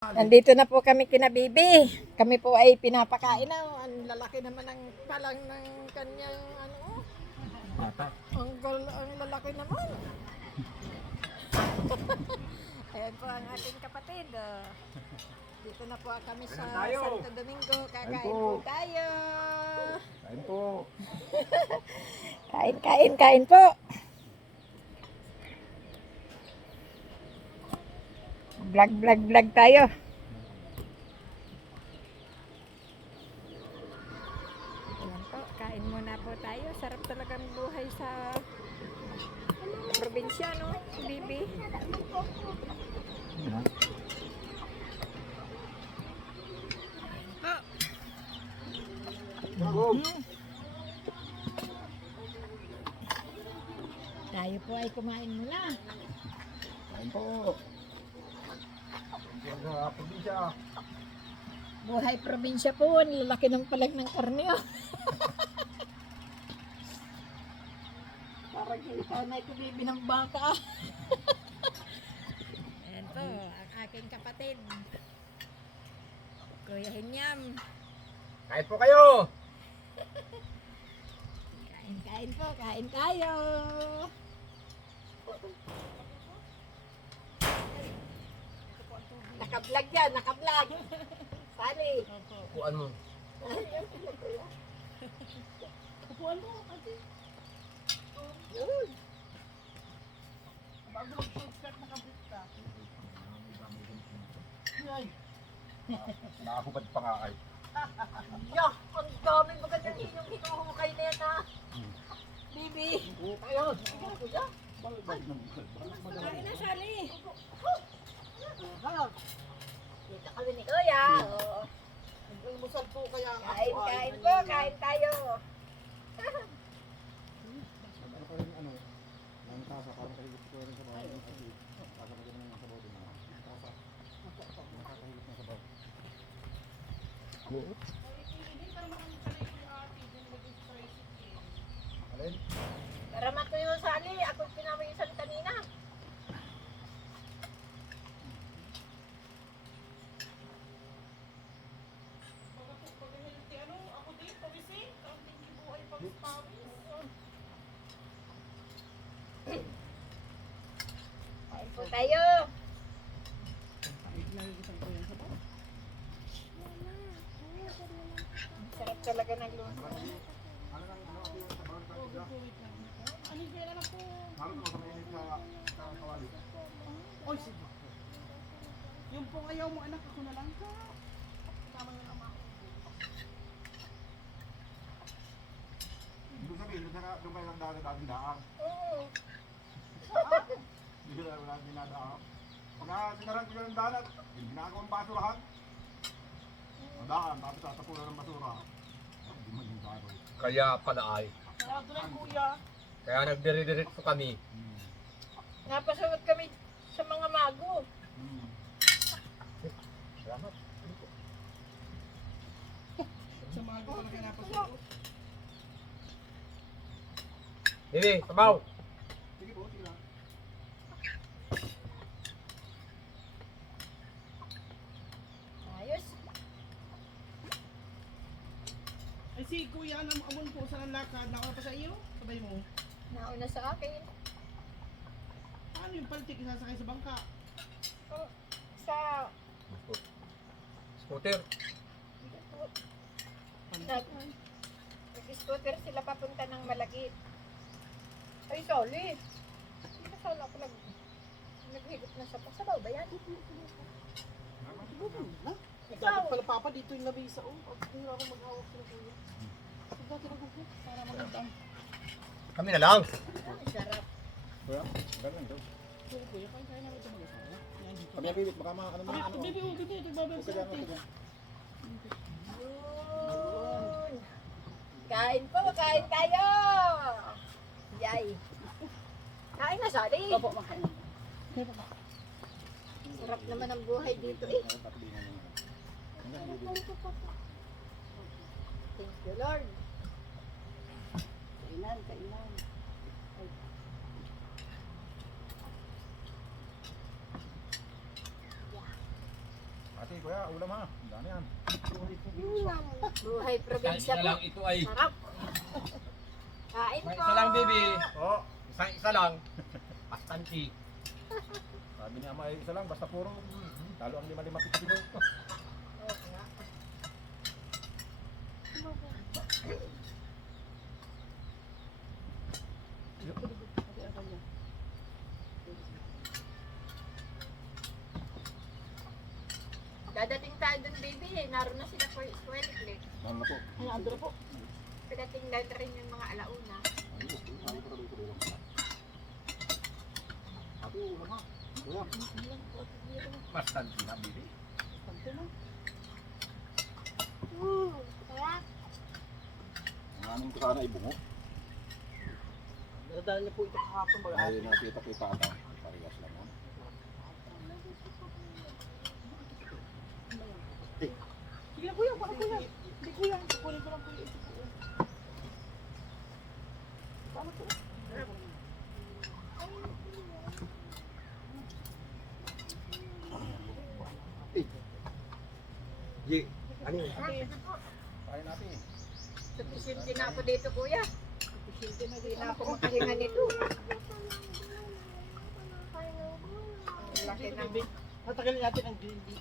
Nandito na po kami kina Bibi. Kami po ay pinapakain na. Ang lalaki naman ng palang ng kanyang ano. Bata. Ang lalaki naman. Ayan po ang aking kapatid. Dito na po kami sa Santo Domingo. Kakain po tayo. Kain po. Kain po. Vlog tayo. Ayan po, kain muna po tayo. Sarap talagang buhay sa probinsya, no? Bibi. Tayo po ay kumain muna. Kain po. Sa probinsya. Buhay probinsya po, ang lalaki ng palag ng karne. Oh. Parang may kubibi ng baka. Ayan po, ang aking kapatid. Kuya Hinyam. Kain po kayo. Kain po, kain tayo. Naka-vlog yan, naka-vlog. Sali. Kuan mo. Kupuan mo, kasi. Yun. Bago mag-subscribe nakabit ka. Nakakupad pa nga ay. Yak, ang dami magandang inyong hinuhukay na yan ha. Bibi. Ayun. Kuya. Maganda. Kain na, Sali. Halap. Dito kami ni Kuya. Oh. Nagmusal po kaya ang Kain po, kain tayo. Ano pa rin ano? Nang tasa parang kahilip ko rin sa bahay. Tasa pa din ng sabaw din. Tasa. Nakakahilip ng sabaw. Alin? Para matuyo, Sali. Ako pinawisan kanina. Kain po tayo. Ang sarap talaga ng luto. Ano nang ano ako yung sabaw sa pizza? Ano mo sa mainit sa kawali? Oy, sige. Yung pong ayaw mo anak, ako na lang ka. Tama ng ama ko. Doon sabihin, doon kayo lang dating daang. Oo. Hindi ko wala dinadaang. Pag sinaran ko yung dalat, ginagawang basurahan. Ang daan, tapos tatapunan ng basura. Hindi mo yung gagawin. Kaya pala ay. Kaya doon ay kuya. Kaya nagdiridiretso kami. Napasawat kami sa mga mago. Salamat. Sa mga gusto na kinapasok. Bibi, sabaw. Sige po, sige lang. Ayos. Ay si kuya, amon po sa lakad. Nauna pa sa iyo? Sabay mo. Nauna sa akin. Ano yung paltik isasakay sa bangka? Oh, sa Scooter. nag-scooter sila papunta ng Malagit. Ay, solid. Hindi na sala ako naghigop na sa pasabaw ba yan? Dapat pala papa dito yung labisa. Oh, hindi ako maghawak sa kuya. Dati nagugod para magandang. Kami na lang. Ay, sarap. Kuya, ganun daw. Kuya, kaya namin ito mag-asawa. Yan dito. Kami ang pilit, baka ano naman ano. Baby, huwag ito. Nagbabag sa ate. Yun. Kain po, kain tayo. Yay. Kain na, Sali. Opo, makain. Sarap naman ang buhay dito eh. Thank you, Lord. Kainan. Ate, kuya, ulam ha. Ang dami yan. Buhay probinsya Isa po. lang ito ay. Sarap. Kain May po. isa lang, baby. Oo. Isa lang. Pastanti. Sabi ni ama ay isa lang, basta puro. Lalo ang lima-lima pito-pito. Oo nga. Ate, ang kanya. Dadating tayo dun, baby. Naroon na sila for Swelly. Mahal na po. Ay, andro po. Pagdating na rin yung mga alauna. Ate, ulam ha. Kuya. Pastanti na, baby. Tanto na. Ang aming ko sana ibungo. Nadala niya po ito kahapon. Baga, Ay, nakita-kita ata. Parehas lang mo. sige na kuya, para kuya. Hindi kuya, kunin ko lang kuya. Ito po. Tama po. Ye. Ano yun? Ate, Kain natin. Sufficient din ako dito, kuya. sufficient na Hindi din. na ako makahinga nito. Ang laki Dito, ng... baby. Tatagalin natin ang green tea.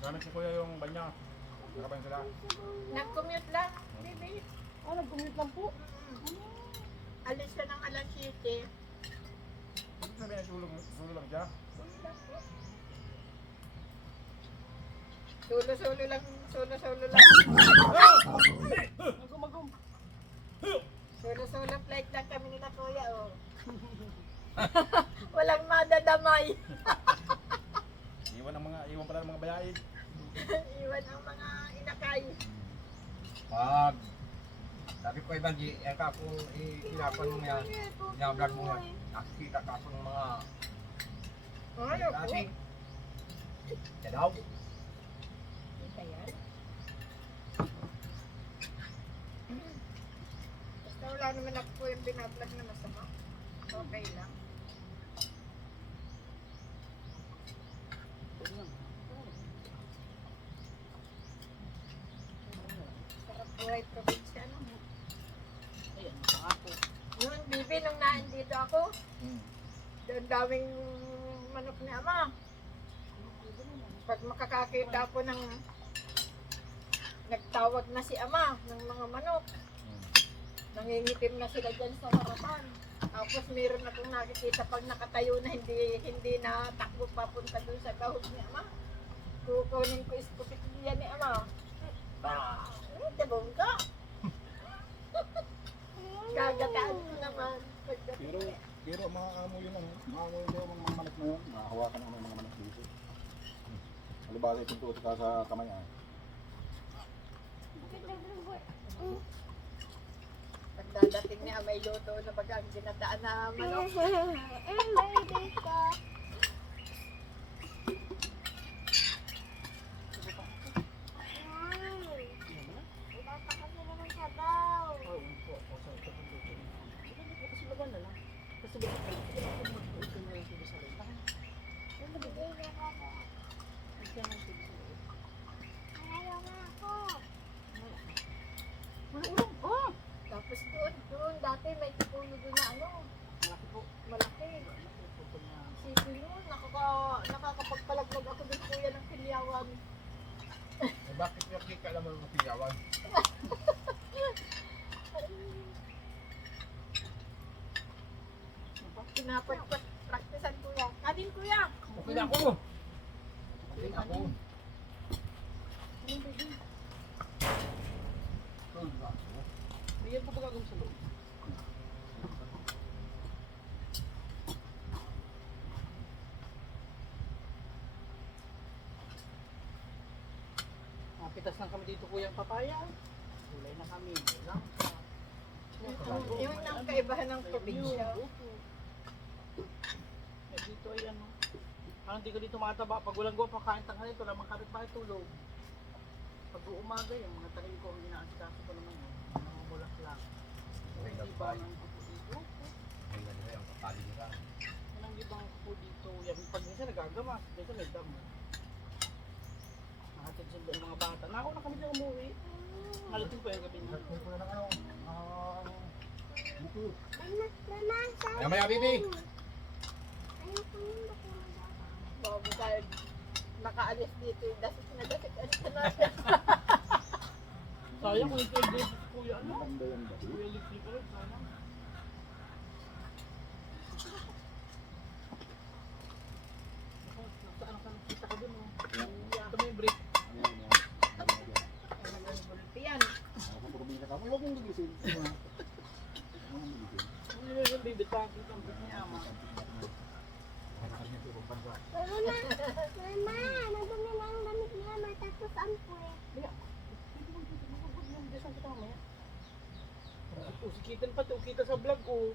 Gamit si kuya yung banya. Nakabayan sila. Nag-commute lang, baby. Ah, nag-commute lang po. Alis siya ng alas 7. Ano sabi niya, sulo lang siya? Sulo-sulo lang. Magum-magum. Sulo-sulo flight lang kami nila, kuya, oh. Walang madadamay. Iwan pala ng mga bayaid. Iwan ang mga inakay. Pag sabi ko ibang di, eka ako inapan mo yan, inablog mo yan, nakikita ka ako ng mga Ano po? dating. Yan daw. Kita yan. Basta wala naman ako po yung binablog na masama. Okay lang. Sarap buhay probinsya, ano? Ayan, pangako. Noon, bibi, nung naandito ako, ang daming manok ni ama. Pag makakakita ako ng nagtawag na si ama ng mga manok, nangingitim na sila dyan sa harapan. Tapos meron akong nakikita pag nakatayo na hindi na takbo papunta doon sa gahog ni ama. Kukunin ko iskupit ni ama. Tabong ka. Gagataan ko naman. Pero mga amo yun ano, mga amo yun yung mga manok na yun, mahahawakan ang mga manok dito. Alibasa yung pinto ka sa kamay ah. Pagdadating ni Amay Luto na bagang ginataan na manok. Oo, po. Oso, ito po dito. Hindi po kasi baga na lang. Kasi baga kayo, hindi ako mag-open na yung TV sa loob. Ito na yung TV sa loob. Mahulog. Oh! Tapos doon, dati may tupulo doon na ano, Malaki po. malaki. Malaki po ito na. Sipin mo, nakakapagpalaglag ako doon kuya ng kilyawan. Eh, bakit nakika naman ng piyawan? Pinapag-practicean kuya. Kanin kuya! Okay na ako. Okay na ako. Ayun, baby. Tulog na ako. Bigyan po pagkagam sa loob. Pitas lang kami dito kuyang papaya. Gulay na kami. Lang. Yung ang kaibahan ng probinsya. Dito ay ano. Parang di ka dito mataba. Pag walang gawa, pakain tanghali ito. Lamang kapit pa tulog. Pag umaga, yung mga tanim ko, ang inaasikaso ko naman yun. Mga mulak lang. Hindi ba ang dito? pag minsan nagagamas, minsan may damo. Nakatid sila yung mga bata. Nauna kami dyan umuwi. Nalating pa yung gabi niya. Hindi ko na ng ano, buko. Maya bibi. Bago tayo nakaalis dito yung dasik na dasik. Ano ka natin? Sayang kung ito yung kuya ano. Maganda yan ba? Kuya Lipsi pa rin, sayang. Ako, saan ka nakita ka dun oh. Ito mo yung brick. Ayan, yan. Ayan, yan. Ano ang bulti yan? Nakapagpapabili ka ka. Huwag mong gigisin. Huwag mong gigisin. Ano yun yung baby tanking ang brick niya ama. Mama, nadumi na ang damit niya, matapos ang puwet. Sikitan pa to, kita sa vlog oh.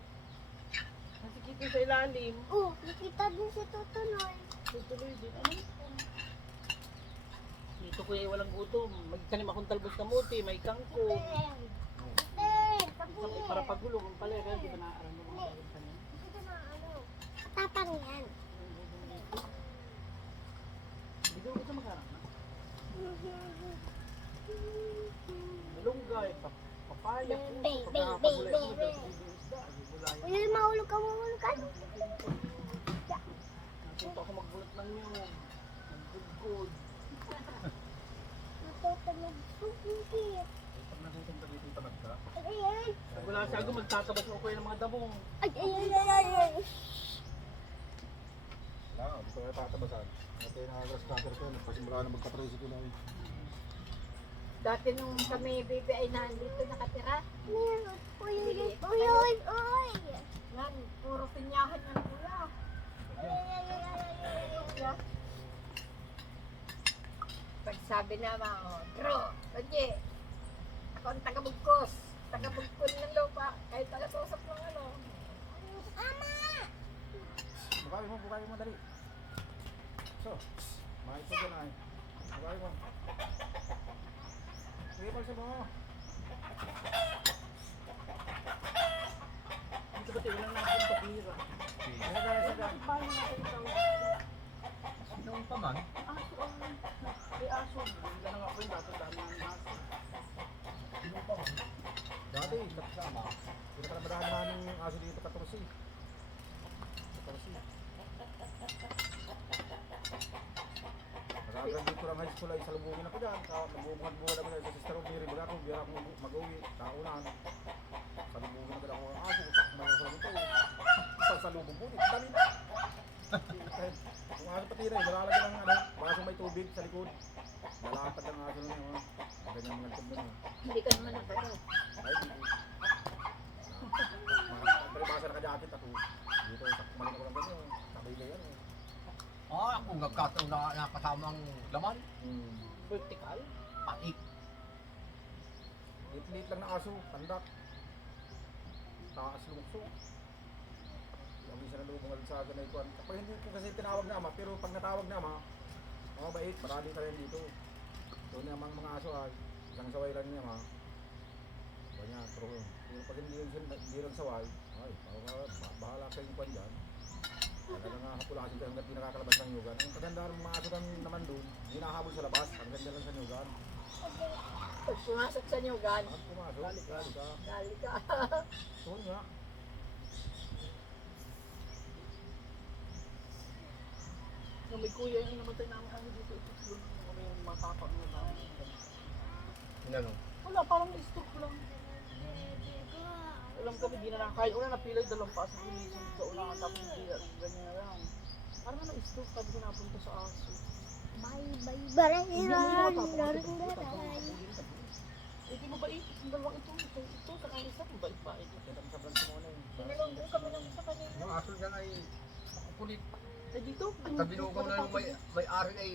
Nasikitan sa ilalim. Oh, nakita din si Tutuloy. Tutuloy din. Ano? Dito kuya walang gutom. Magtanim akong talbos na muti, may kangkong. Isang para pagulong ang pala, kaya di ba naaaram mo mga bagong tanim? Tapang yan. Hindi ko ito magharap na. Malunggay, papaya, pagkakapagulay ako, isda, gulay. Uy, mahulog ka. Natuto ako magbulot ng nyug, magbudgod. Matutulog. Sukikit. Pag nasutong ka dito yung tamad ka. Ay. Pag wala siya ako, magtatabas ako ng mga damong. Ay. Wala, hindi ko na tatabasan. Ito yung nakagrass cutter ko. Nagpasimula na magka-tricycle na yun. Dati nung kami baby ay nandito nakatira. Uy. Yan, puro pinyahan ng kuya. Pag sabi naman, Dro, Oye, ako ang taga-bugkos. Taga-bugkon ng lupa. Kahit taga-tusap ng ano. Bukayin mo, dali. So, mahit mo dyan ay. Bukayin mo. Sige, palsa mo. Dito ba tayo, walang natin kapira. Paano natin ito? Noon pa man. Aso ang... May aso. Hindi na nga po yung dati dami ng aso. Noon pa man. Dati, kasama. Pinakalamadahan namin yung aso dito 14. 14. Nagagraduate ko lang high school ay salubungin ako dyan. Nabubungad-bungad ako sa sister of Mary. Baga kung biyara akong mag-uwi, kaunan. Salubungin agad ako ng aso. Takbo sa nito. Salubong po, dami na. Kahit kung aso pati rin, malalagyan ng ano, baso may tubig sa likod. Lalakad ang aso nun yun. Ganyan mga likod nun. Hindi ka naman nagkano. Ay, dito. Paribasa na ka-jacket ako. Dito, sakmanin ako lang ganyan. Sabay na yan eh. Kung nagkataon na nakasamang laman, Vertical. paik. Lit-lit lang na aso, tandak. Taas lumukso. Sabi siya na lubong sa akin na ikuan. Kapag hindi ko kasi tinawag na ama, pero pag natawag na ama, mabait, marami ka rin dito. Doon naman mga aso ay, isang saway lang niya ama. Kanya, pero pag hindi lang saway, ay, bahala kayo ikuan dyan. Talaga nga hapulasin ka hanggang pinakakalabas ng yugan. Ang kaganda ng mga aso naman doon, hindi nakahabol sa labas, hanggang dyan lang sa yugan. Pag pumasok sa nyugan, At pumasok, gali ka. gali ka. Doon nga. Nung may kuya yung namatay namin kami dito. Ito kami yung matapang na namin. Ano? Wala, parang na-stroke lang. Alam kami, di na nakakain. Una napilay, dalawang paso gumising sa ulangan. Tapos hindi na ganyan na lang. Parang na-stroke, sabi ko napunta sa aso. Baray. Ito mabait, yung dalawang ito, saka isa, mabait-bait. Kita mo sa vlog si Mona eh. Sinalunggo kami lang sa kanila. Yung aso dyan ay kulit. Eh dito, Sa binugaw na yung may-ari ay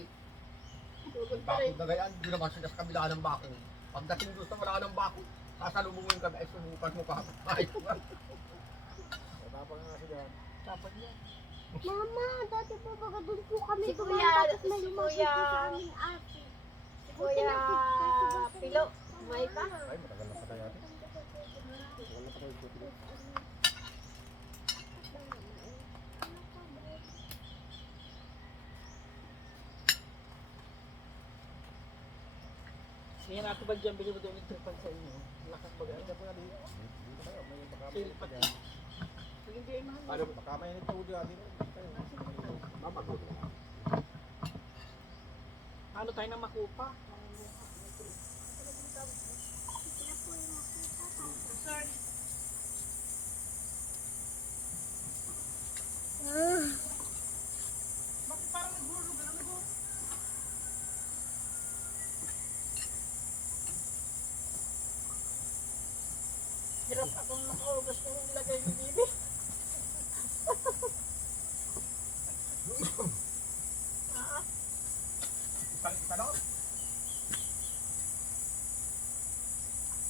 Tugod pa rin. bakong gagayan, hindi naman sila sa kabila ng bakong. Pagdating doon sa wala ng bakong, kasalubungin kami ay subukan mo pa. Ay, Matapang nga siya dyan. dapat niya. Mama, dati po baga doon po kami Si dumaan, Kuya- tapos may si lumapit Kuya- po sa aming ate. Si Kuya Pilo, may pa? Ay, matagal na patay ate. Matagal na patay ito. Ngayon natin ba dyan, bigyan mo doon yung tripan sa inyo. Lakas ba Kaya gano'n? po yan, dito kayo, may baka may Silip pati. yan. Pag hindi ay mahal. Ano, baka may nito dyan, dito kayo. Mamagot. Ano tayo na makupa? Bakit parang naghulog? Ano nag Hirap akong makaubos ng ilagay ni Bibi. Isa lang.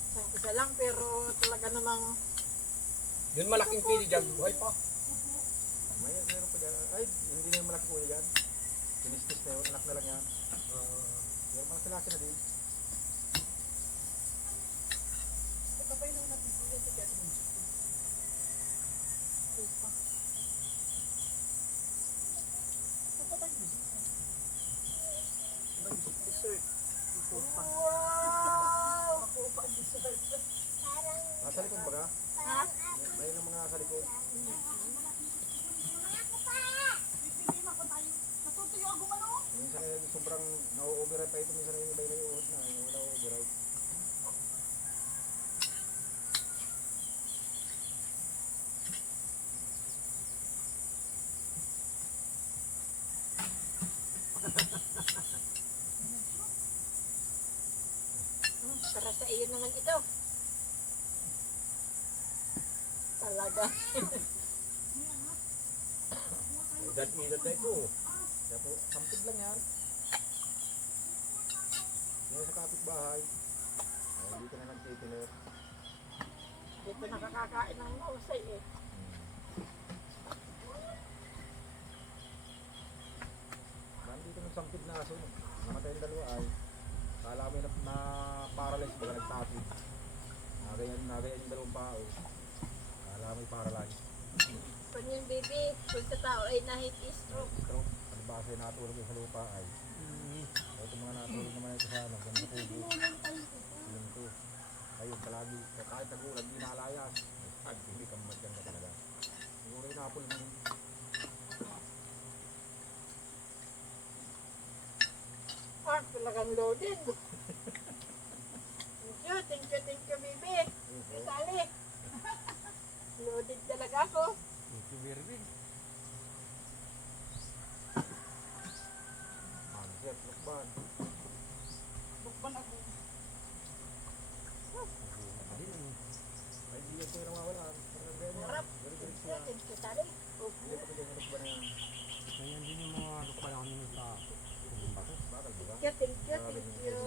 Isang isa lang pero talaga namang Yun malaking pili dyan. Buhay pa. Meron pa dyan. Ay, hindi na yung malaki kuya dyan. Kinistis na yun, anak na lang yan. Meron mga silaki na din. Kapailan natin po yan. Kaya naman. Dessert. Makupa. wow! Makupa dessert. Nasa likod baga? Ha? May ng mga nasa likod. Minsan ay sobrang na-override pa ito. Minsan ay may naiuhod na. Wala override. Para sa iyo naman ito. Talaga. Edad na ito. Kaya po, sampid lang yan. Ngayon sa kapitbahay. Ay, hindi ka na nagtitinir. Dito nakakakain ng mausay eh. Saan dito ng sampid na aso? Namatay yung dalawa ay. Kala mo yung na-paralyze baga nagtapid. Nagayan yung dalawang pao. Kala mo yung paralyze. Kung yung baby, kung sa tao ay nahit stroke. Stroke. Ano ba kasi natulog yung sa lupa ay. Itong mga natulog naman ito sa ano, ganda kubo. Yun ito. Ayun palagi. Kahit nagulag, hindi nalayas. Ay, hindi ka maganda talaga. Siguro yung napol mo. Ah, talagang loaded. Thank you, baby. Sali. Loaded talaga ako. Ito Mervin. Answer, lukban. Bukban ako. Ay, hindi yan ko yung nawawalan. Parang ganyan. Harap. Galit siya. Thank you, Sali. Hindi pa ganyan yung lukban na yan. Ganyan din yung mga lukpa namin sa bato. Bakal ba? Thank you.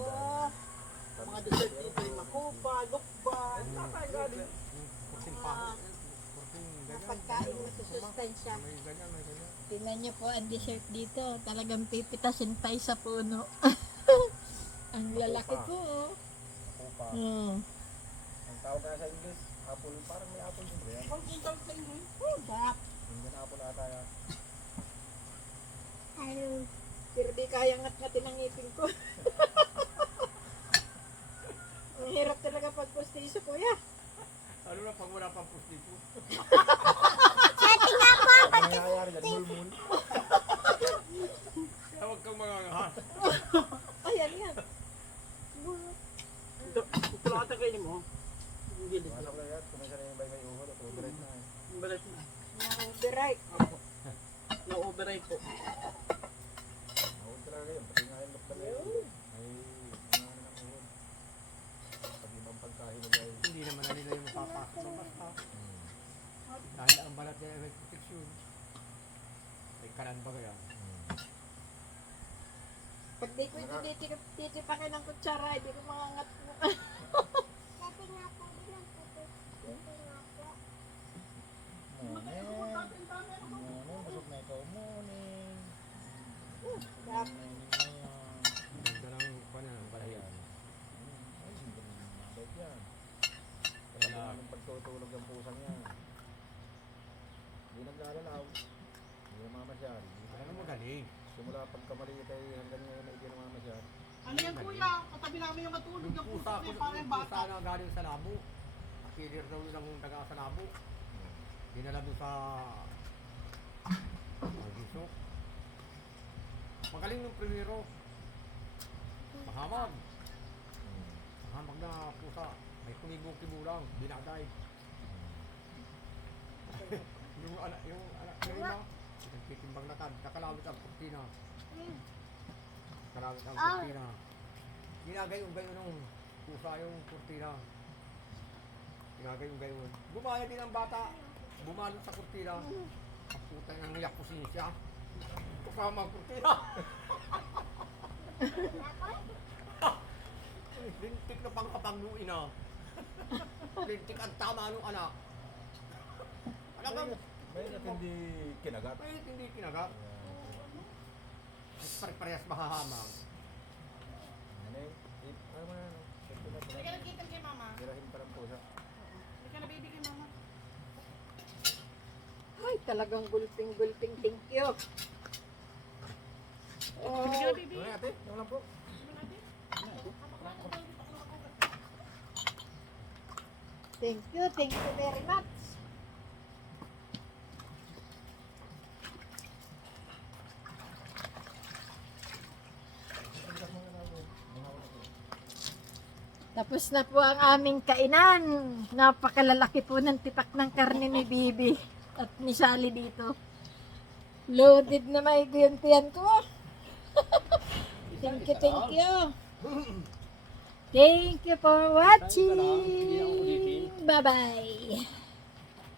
Mga dessert dito, yung makupa, lukban. Nakagaling. Kurting paho. Kurting ganyan. Pagkain masusustansya. May ganyan, may ganyan. Tingnan niyo po ang dessert dito. Talagang pipitasin tayo sa puno. Ang lalaki po. Oh. Kupa. Ang tawag kaya sa English, apple. Parang may apple din ba yan? Ang tingkal sa inyo. Sarap. Indian apple ata yan. Pero di kaya ngat-ngatin ang ngipin ko. Ang hirap talaga pag pustiso, kuya. Ano na pag wala pang prostitute? Ano nangyayari dyan? Mulmul. Kaya huwag kang mangangahas. Ayan yan. Ito lahat ang kainin mo. Yung gilid Ano lang. ba yan? Kung may may uhod at override na eh. Yung balat na. Na-override. Na-override po. Uhod talaga yun. Pati nga yung lukban na yun. May ano ng uhod. Pag ibang pagkahinog ay... Hindi naman na nila yung mapapasok ng basta. Dahil ang balat niya ay may protection. May kanan ba kaya? Pag di ko ito titipakin ng kutsara, hindi ko makangat mo. Morning, busog na ikaw. Morning. Sarap. Ganda ng kanan, balayan. Ay, simple na mabait yan. Wala. Wala nang pagtutulog ng pusang yan. Hindi naglalalaw. Hindi namamasyal. Ano magaling? Simula pagkamaliit ay hanggang ngayon ay hindi namamasyal. Ano yan kuya? Katabi namin yung matulog. Yung pusa Pusa ko, niya, parang yung pusa bata. na galing sa labo. Kilir daw ng taga sa labo. Dinala doon sa Giso. Magaling yung primero. Mahamag. Mahamag na pusa. May kumibong-kibo lang. Binaday. yung anak na rin na. Nagtitimbang na kan. Kakalawit ang kurtina. Kakalawit ang kurtina. Ginagayon-gayon ng pusa yung kurtina. Ginagayon-gayon. Gumaya din ang bata. Bumalot sa kurtina. Ang puta ng yakusin siya. Kasama ang kurtina. Lintik na pangkapangnuin na. Lintik ang tama nung anak. Anak ka, May hindi kinagat. may hindi kinagat. Ay, pare-parehas mahahamang. Ano ano mo yan? Hindi ka nagkita kay mama. Tirahin pa ng pusa. Hindi ka na baby kay mama. Ay, talagang gulping-gulping. Thank you. Oh, Hindi ka na baby. Ano yan ate? Yung lang po. thank you very much. Tapos na po ang aming kainan. Napakalalaki po ng tipak ng karne ni Bibi at ni Sally dito. Loaded na may guyontiyan ko. Thank you, thank you. Thank you for watching. Bye-bye.